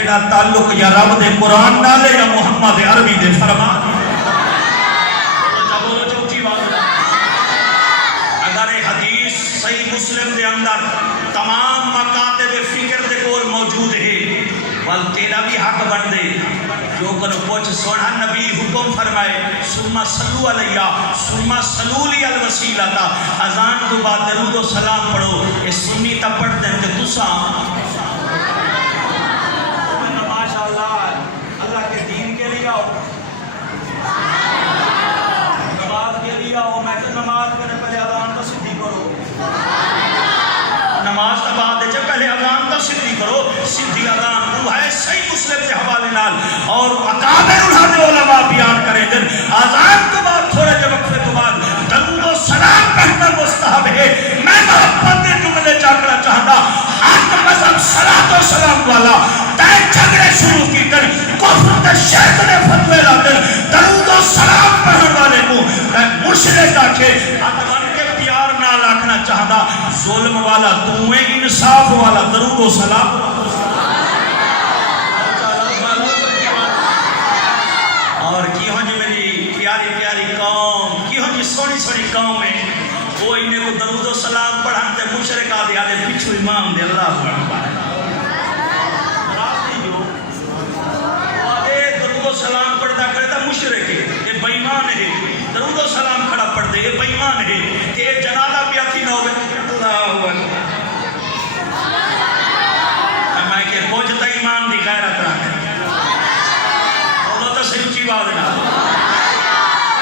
جڑا تعلق یا رب دے قرآن نالے یا محمد عربی دے فرمان اگر حدیث صحیح مسلم دے اندر تمام مکاتب فکر دے کول موجود ہے بل تیرا بھی حق بن دے جو کن پوچھ سونا نبی حکم فرمائے سمہ صلو علیہ سمہ صلو لی الوسیلہ تا اذان تو بعد درود و سلام پڑھو اس سنی تا پڑھ دیں کہ تسا ماشاءاللہ اللہ کے دین کے لیے آؤ نماز کے لیے آؤ میں تو نماز کرنے پہلے اذان تو سدھی کرو نماز تا بعد جب پہلے اذان تو سدھی کرو سدھی اذان وہ ہے صحیح مسلم کے حوالے نال اور اکابر انہوں نے علماء بیان کریں گے اذان تو بعد تھوڑے جب وقفے تو بعد درود و سلام پڑھنا مستحب ہے میں محبت دے جملے چاکنا چاہتا حق مذہب صلاۃ و سلام والا تے جھگڑے شروع کی کر کفر تے شرک نے فتوی لا کر درود و سلام پڑھن والے کو تے مشرک آکھے اتمن کے پیار نال آکھنا چاہتا ظلم والا تو ہے انصاف والا درود و سلام اور کی ہوں جی میری پیاری پیاری قوم کی ہوں جی سونی سونی قوم ہے وہ انہیں کو درود و سلام پڑھان تے مشرک آدھے آدھے پچھو امام دے اللہ اکبر راستی جو آدھے درود و سلام پڑھتا کرتا مشرک ہے یہ بیمان ہے درود و سلام کھڑا پڑھ دے یہ بیمان ہے کہ یہ جنازہ بھی آتی نہ ہوئے اللہ اکبر میں کہ پوچھتا ایمان دی غیرت رکھ اللہ تو صحیح اچھی بات ہے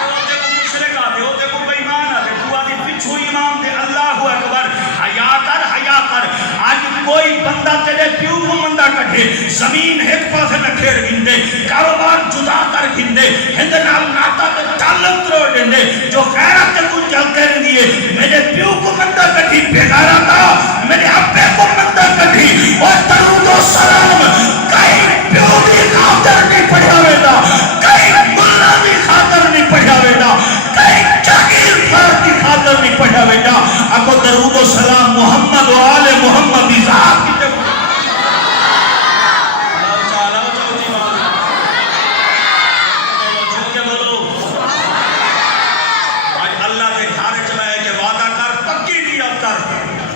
ہوتے کو مشرک آتے ہوتے کو بیمان آتے تو آدھی پچھو امام دے اللہ اکبر حیا کر آج کوئی بندہ تیرے پیو کو مندہ کٹھے زمین ایک پاس نہ کھیر گھندے کاروبار جدا کر گھندے ہندنال ناتا تے تعلق رو گھندے جو غیرت تے کچھ جل کر دیئے میرے پیو کو مندہ کٹھی بیدارہ تھا میرے ابے کو مندہ کٹھی اور درود و سلام کئی پیو بھی خاطر نہیں پڑھا ویدا کئی ملہ بھی خاطر نہیں پڑھا ویدا کئی جاگیر فرد کی خاطر نہیں پڑھا ویدا اکو درود و سلام محمد و آل محمد کی ذات کی جب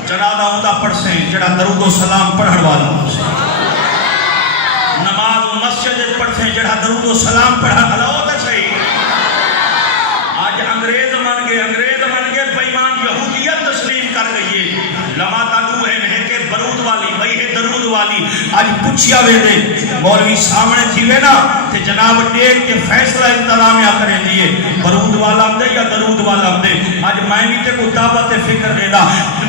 جنازہ ہوندہ پڑھ سیں جڑا درود و سلام پڑھن والا نماز و مسجد پڑھ سیں جڑا درود و سلام پڑھن والا ہوتا صحیح آج انگریز من گئے بیمان یہودیت تسلیم کر گئی لما تدو ہے کہ درود والی بھئی ہے درود والی آج پوچھیا وے دے مولوی سامنے تھی وے نا کہ جناب ٹیک کے فیصلہ انتظامیہ کریں دیئے درود والا دے یا درود والا دے آج میں بھی تے کو دعوت فکر دے دا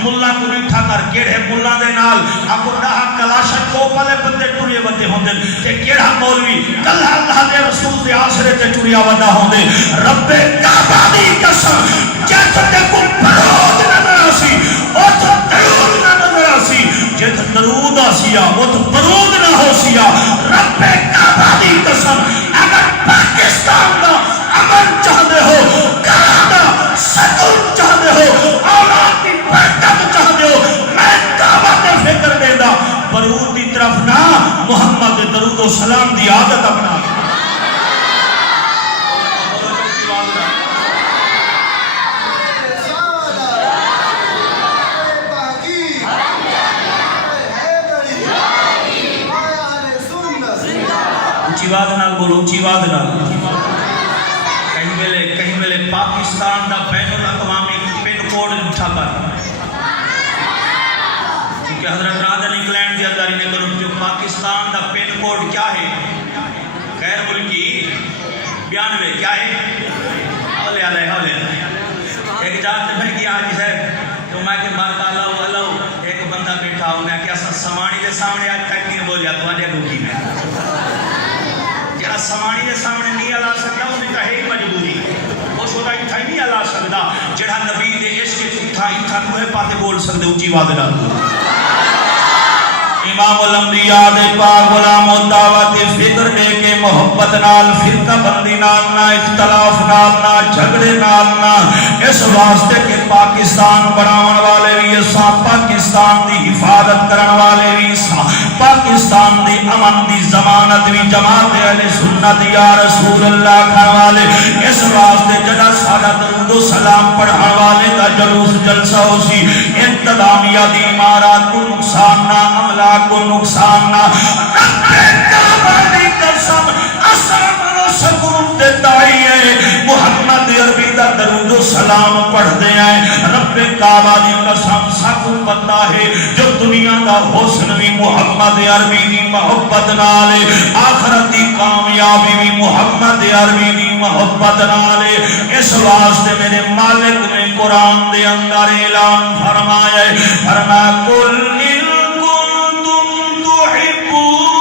ملہ کو ریٹھا کر کیڑے ملہ دے نال اکو ڈاہا کلاشت کو پلے بندے ٹوریے بندے ہوں دے کہ کیڑا مولوی کل اللہ دے رسول دے آسرے تے ٹوریا بندہ ہوں دے رب کعبہ دی قسم جیت تے کو پرود نظر آسی او تو درود نظر آسی جیت درود آسیا وہ تو پرود نہ ہو سیا رب کعبہ دی قسم اگر پاکستان دا امن چاہتے ہو کاناڈا سکون چاہتے ہو اولاد کی برکت چاہتے ہو میں دعوت فکر دے دا درود کی طرف نہ محمد درود و سلام دی عادت اپنا اونچی بات نال بولو اونچی بات نال کہیں ملے پاکستان دا بین الاقوامی پن کوڈ اٹھا کر کیونکہ حضرت رادن انگلینڈ کی اداری نے کرو جو پاکستان دا پن کوڈ کیا ہے غیر ملکی 92 کیا ہے حولے علیہ ایک جانتے بھر کی آج ہے تو میں کہ بارکہ اللہ ایک بندہ بیٹھا ہوں میں کہ ایسا سمانی دے سامنے آج تک نہیں بول جاتا آجے روکی میں جہاں سمانی دے سامنے نہیں علا سکتا وہ بھی کہے مجبوری وہ شدہ انتھا ہی نہیں علا سکتا جڑا نبی دے عشق انتھا کوئے پاتے بول سکتے اونچی وعدہ امام الانبیاء دے پاک غلام و دعوت فکر دے کے محبت نال، فرقہ بندی نال نہ، اختلاف نال نہ، جھگڑے نال نہ، اس واسطے کہ پاکستان بناون والے بھی اساں، پاکستان دی حفاظت کرن والے بھی اساں، پاکستان دی امن دی ضمانت بھی جماعت اہل سنت یا رسول اللہ کھان والے، اس واسطے جدا سادہ درود و سلام پڑھان والے دا جلوس جلسہ ہو سی، انتظامیہ دی امارات کو نقصان نہ، عملہ کو نقصان نہ، قسم اثر منو سکون دیتا ہی ہے، محمد عربی دا درود و سلام پڑھ دے آئے، رب کعبہ دی قسم سکون پتا ہے جو دنیا دا حسن بھی محمد عربی دی محبت نالے، آخرت دی کامیابی بھی محمد عربی دی محبت نالے، اس واسطے میرے مالک نے قرآن دے اندر اعلان فرمایا ہے، فرمایا قل ان کنتم تحبون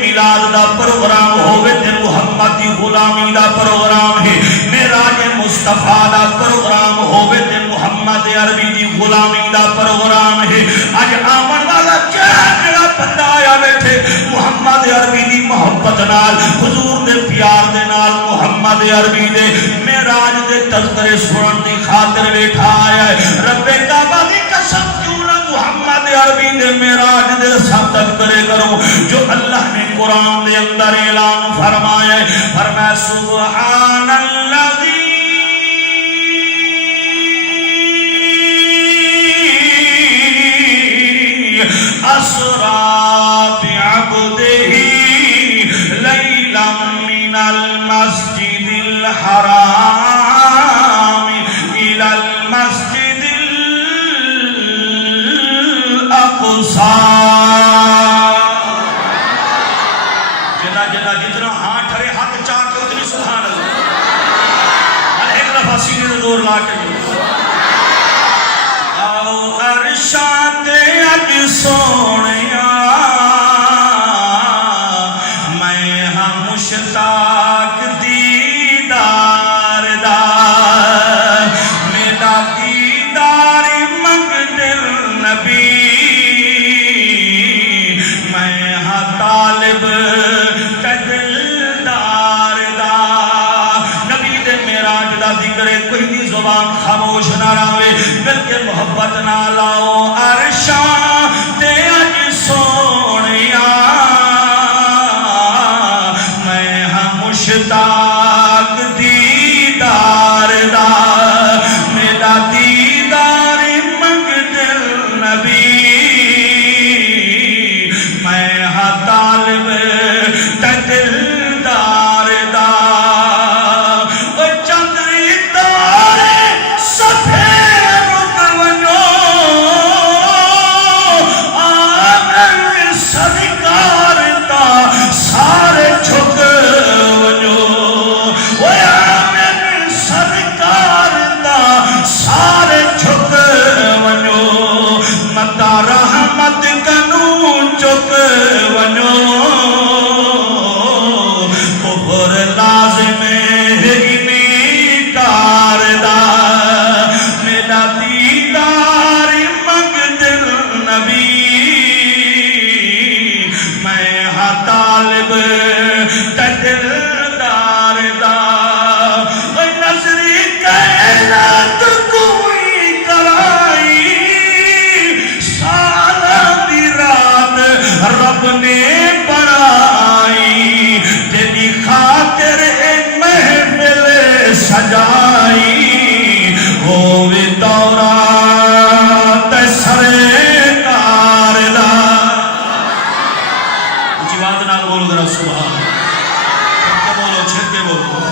میلاد دا پروگرام ہوئے تے محمد دی غلامی دا پروگرام ہے، معراج مصطفیٰ دا پروگرام ہوئے تے محمد عربی دی غلامی دا پروگرام ہے، آج آمن والا جڑا بندہ آیا بیٹھے محمد عربی دی محبت نال، حضور دے پیار دے نال، محمد عربی دے معراج دے تذکرے سنن دی خاطر بیٹھا آیا ہے، رب کعبہ دی قسم کیوں نہ محمد عربی دے معراج دے ساتھ کرے کرو جو اللہ نے قرآن دے اندر اعلان فرمایا ہے، فرمایا سبحان الذی اسرا بعبدہ لیلا من المسجد الحرام الى المسجد الاقصی، جتنا ہاں ٹھرے حق چاہ کے اتنی سبحان اللہ، ایک دفعہ سینے سے دور لا کے آؤ ارشاد اج سونیا میں ہم مشتاق دیدار دا، میرا دیدار مقد نبی، میں ہاں طالب کوئی بھی زبان خاموش نہ رہے، بلکہ محبت نہ لاؤ عرشاں تے اج سونیا میں ہاں مشتاق دیدار دا، میرا دیدار مقد نبی، میں ہاں طالب دلدار دا، رب نے آواز نال بولو ذرا سبحان، چھت کے بولو، چھت کے بولو.